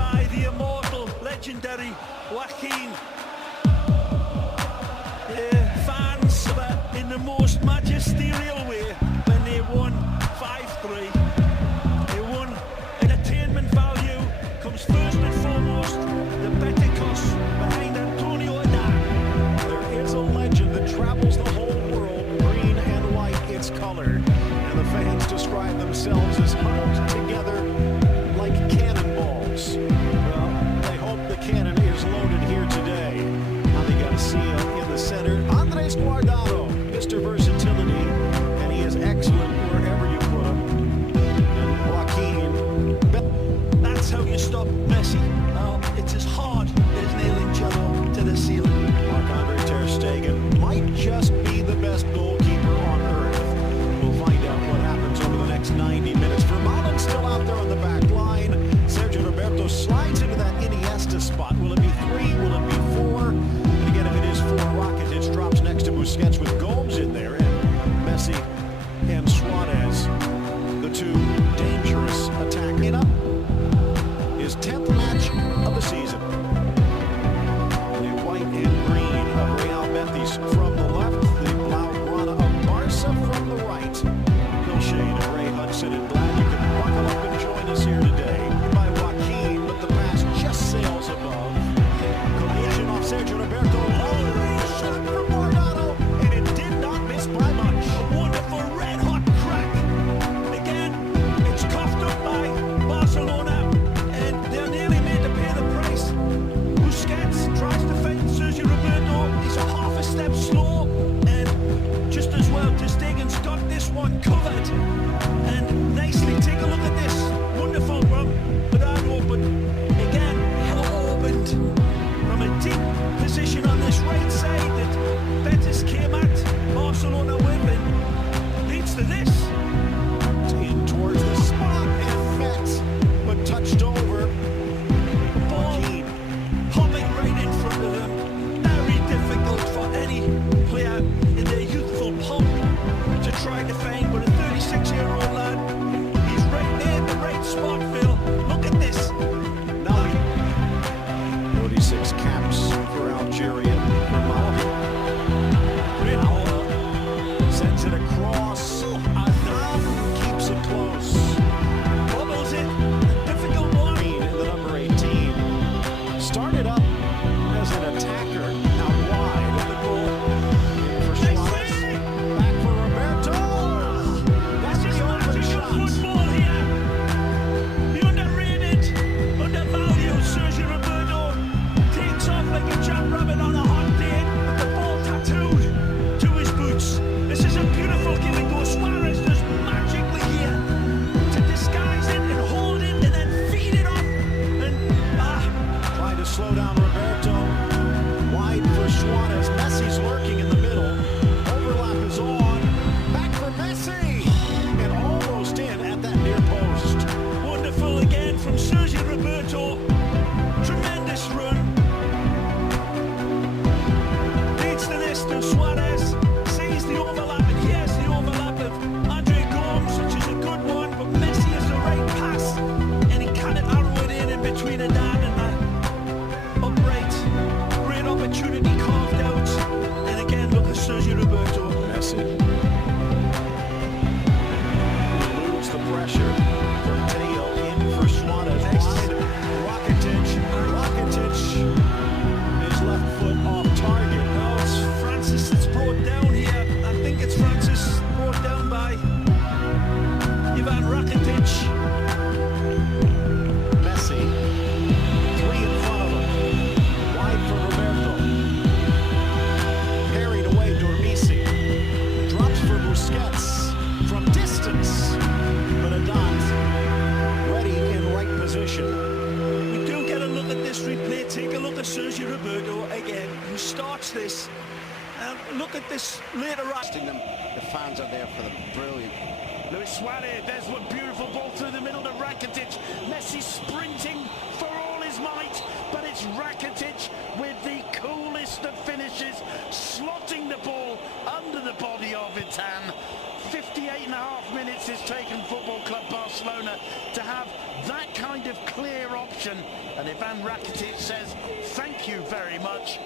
by the immortal, legendary Joaquin. Fans were in the most magisterial way when they won 5-3. They won. Entertainment value comes first and foremost. The Betis behind Antonio Adan. There is a legend that travels the whole world, green and white its color. And the fans describe themselves as huddled together like cannonballs. Well, they hope the cannon is loaded here today. Now they got to see in the center, Andres Guardado, Mr. Versatility, and he is excellent wherever you put him. And Joaquin, that's how you stop Messi. Well, it's as hard as nailing Jello to the ceiling. Marc-Andre ter Stegen might just be the best goalkeeper on earth. We'll find out what happens over the next 90 minutes. Vermaelen still out there on the back line. Sergio Roberto slides into that Iniesta spot. Will it be 3? Will it be 4? And again, if it is 4, Rakitic drops next to Busquets with Gomes in there. And Messi and Suarez, the two dangerous attacking up. His 10th match of the season. The white and green of Real Betis from the left, the Blaugrana of Barca from the right. Phil Shane and Ray Hudson, and glad you could buckle up and join us here today. By Joaquin, but the pass just sails above. Collision off Sergio Roberto. Oh, shot from Guardado, and it did not miss by much. A wonderful red-hot crack. Again, it's coughed up by Barcelona, and they're nearly made to pay the price. Busquets tries to fight Sergio Roberto. He's a half a step slow, and just as well, ter Stegen's got this one covered. And nicely, take a look at this. Wonderful from Guardado, but again, opened from a deep position on this right side that Betis came at Barcelona with, and leads to this. In towards the spot and met, but touched over. Ball hopping right in front of him. Very difficult for any player in their youthful pomp to try to find, but a 36-year-old lad, he's right there at the right spot, Phil. Look at this. Now 46 caps for Algeria. Sends it across. Adam keeps it close. Bubbles it. Difficult one. Green, the number 18. Started up as an attacker out wide. And the goal in for Suarez. Back for Roberto. That's This is the open magical shot. football here. The underrated, undervalued Sergio Roberto takes off like a jackrabbit on a hot day with the ball tattooed to his boots. This is a beautiful give and go. Suarez does magically here to disguise it and hold it and then feed it off. And Trying to slow down Roberto. Wide for Suarez. Messi's lurking in the middle. Overlap is on. Back for Messi. And almost in at that near post. wonderful again from Sergio Roberto. Tremendous run. Leads to this to Suarez. Sees the overlap, and here's the overlap of Andre Gomes, which is a good one, but Messi has the right pass, and he can't arrow it in between Adan and the upright. Great opportunity carved out, and again, look at Sergio Roberto. Messi. Eludes the pressure from Teo in for Suarez. Wide. Rakitic. His left foot off target. No, it's Francis that's brought down here. I think it's Francis brought down by Ivan Rakitic. Messi. 3 in front of him. Wide for Roberto. Parried away Dormisi. Drops for Busquets from distance. But Adan's ready in right position. We do get a look at this replay. Take a look at Sergio Roberto again, who starts this. And look at this later on. The fans are there for them. Brilliant. Luis Suarez, there's one beautiful ball through the middle to Rakitic. Messi sprinting for all his might, but it's Rakitic with the coolest of finishes, slotting the ball under the body of Itan. 58.5 minutes has taken Football Club Barcelona to have that kind of clear option And Ivan Rakitic says, thank you very much.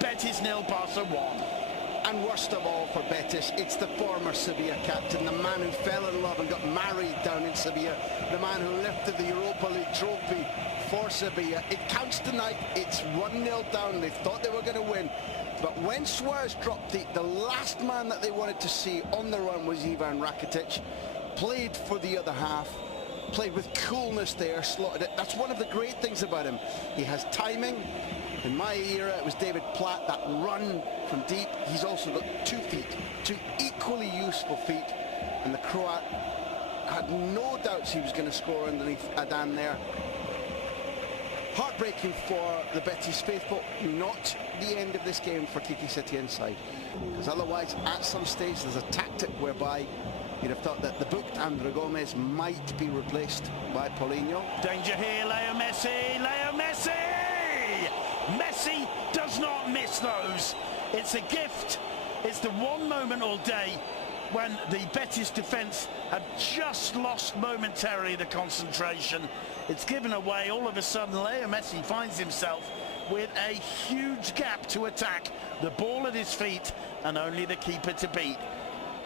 Betis 0, Barca 1. And worst of all for Betis, it's the former Sevilla captain, the man who fell in love and got married down in Sevilla, the man who lifted the Europa League trophy for Sevilla. It counts tonight. It's 1-0 down. They thought they were going to win. But when Suarez dropped the last man that they wanted to see on the run was Ivan Rakitic. Played for the other half, played with coolness there, slotted it. That's one of the great things about him. He has timing. In my era, it was David Platt, that run from deep. He's also got 2 feet, 2 equally useful feet. And the Croat had no doubts he was going to score underneath Adan there. Heartbreaking for the Betis faithful, not the end of this game for Kiki Setien's side. Because otherwise, at some stage, there's a tactic whereby you'd have thought that the booked André Gomes might be replaced by Paulinho. Danger here, Leo Messi, Leo Messi! Messi does not miss those. It's a gift. It's the one moment all day when the Betis defence have just lost momentarily the concentration. It's given away. All of a sudden, Leo Messi finds himself with a huge gap to attack, the ball at his feet, and only the keeper to beat.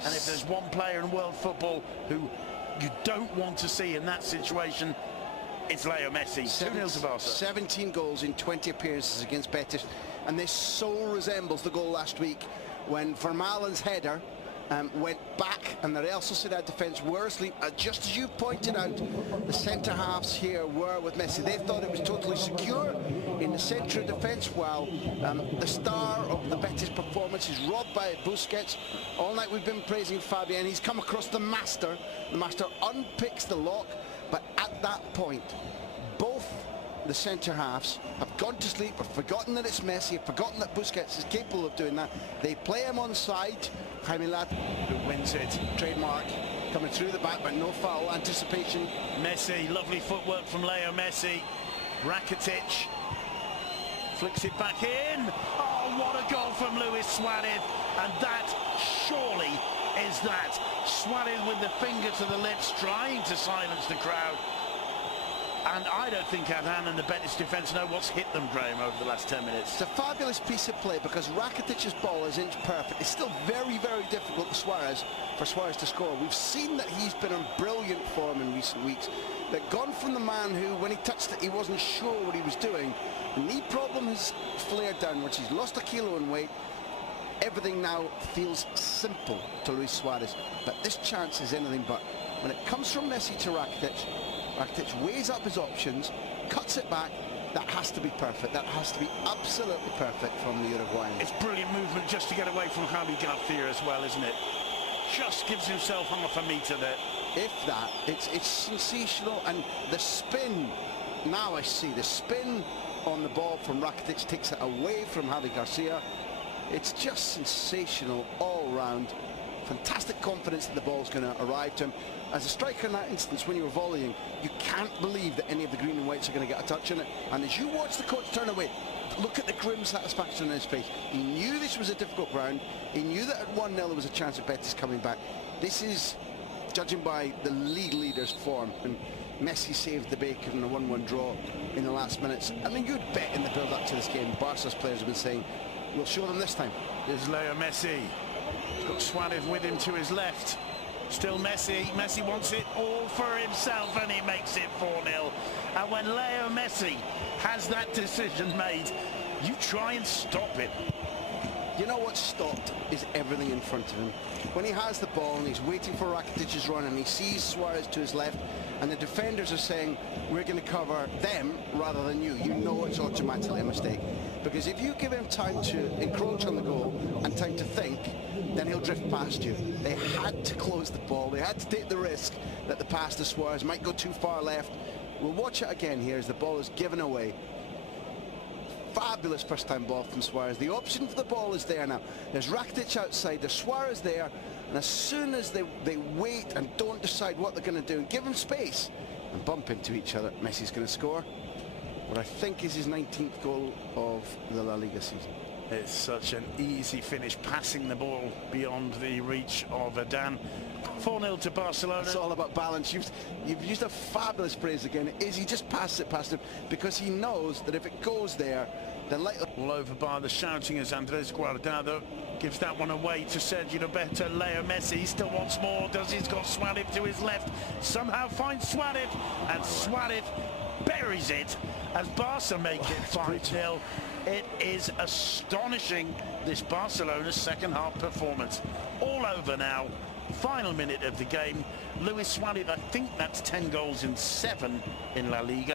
And if there's one player in world football who you don't want to see in that situation, it's Leo Messi. 2-0 to Barca. 17 goals in 20 appearances against Betis, and this so resembles the goal last week when Vermaelen's header went back and the Real Sociedad defence were asleep. Just as you pointed out, the centre-halves here were with Messi. They thought it was totally secure in the centre of defence, while the star of the Betis performance is robbed by Busquets. All night we've been praising Fabian. He's come across the master. The master unpicks the lock, but at that point, both the centre-halves have gone to sleep, have forgotten that it's Messi, have forgotten that Busquets is capable of doing that. They play him on side. Jaime Lat, who wins it, trademark, coming through the back, but no foul, anticipation. Messi, lovely footwork from Leo Messi. Rakitic flicks it back in. Oh, what a goal from Luis Suarez. And that surely is that. Suarez with the finger to the lips, trying to silence the crowd. And I don't think Adan and the Betis defence know what's hit them, Graham, over the last 10 minutes. It's a fabulous piece of play because Rakitic's ball is inch perfect. It's still very, very difficult for Suarez to score. We've seen that he's been on brilliant form in recent weeks. They've gone from the man who, when he touched it, he wasn't sure what he was doing. The knee problem has flared downwards. He's lost a kilo in weight. Everything now feels simple to Luis Suarez. But this chance is anything but. When it comes from Messi to Rakitic, Rakitic weighs up his options, cuts it back. That has to be perfect. That has to be absolutely perfect from the Uruguayan. It's brilliant movement just to get away from Javi Garcia as well, isn't it? Just gives himself half a metre there. If that, it's sensational. And the spin, now I see the spin on the ball from Rakitic takes it away from Javi Garcia. It's just sensational all round. Fantastic confidence that the ball's going to arrive to him. As a striker in that instance, when you're volleying, you can't believe that any of the green and whites are going to get a touch on it. And as you watch the coach turn away, look at the grim satisfaction on his face. He knew this was a difficult ground. He knew that at 1-0 there was a chance of Betis coming back. This is, judging by the league leader's form, and Messi saved the bacon in a 1-1 draw in the last minutes. I mean, you'd bet in the build-up to this game, Barca's players have been saying, we'll show them this time. There's Leo Messi. He's got Suarez with him to his left. Still Messi. Messi wants it all for himself, and he makes it 4-0. And when Leo Messi has that decision made, you try and stop it. You know what's stopped is everything in front of him. When he has the ball and he's waiting for Rakitic's run and he sees Suarez to his left and the defenders are saying, we're going to cover them rather than you, you know it's automatically a mistake. Because if you give him time to encroach on the goal and time to think, then he'll drift past you. They had to close the ball. They had to take the risk that the pass to Suarez might go too far left. We'll watch it again here as the ball is given away. Fabulous first-time ball from Suarez. The option for the ball is there now. There's Rakitic outside, there's Suarez there, and as soon as they wait and don't decide what they're going to do and give him space and bump into each other, Messi's going to score what I think is his 19th goal of the La Liga season. It's such an easy finish, passing the ball beyond the reach of Adan. 4-0 to Barcelona. It's all about balance. You've used a fabulous phrase again. Is he just passes it past him because he knows that if it goes there, then all over by the shouting as Andres Guardado gives that one away to Sergio Roberto. Leo Messi still wants more. He's got Suarez to his left. Somehow finds Suarez, and Suarez buries it as Barca make it 5-0. It is astonishing, this Barcelona second half performance. All over now. Final minute of the game. Luis Suarez, I think that's 10 goals in 7 in La Liga.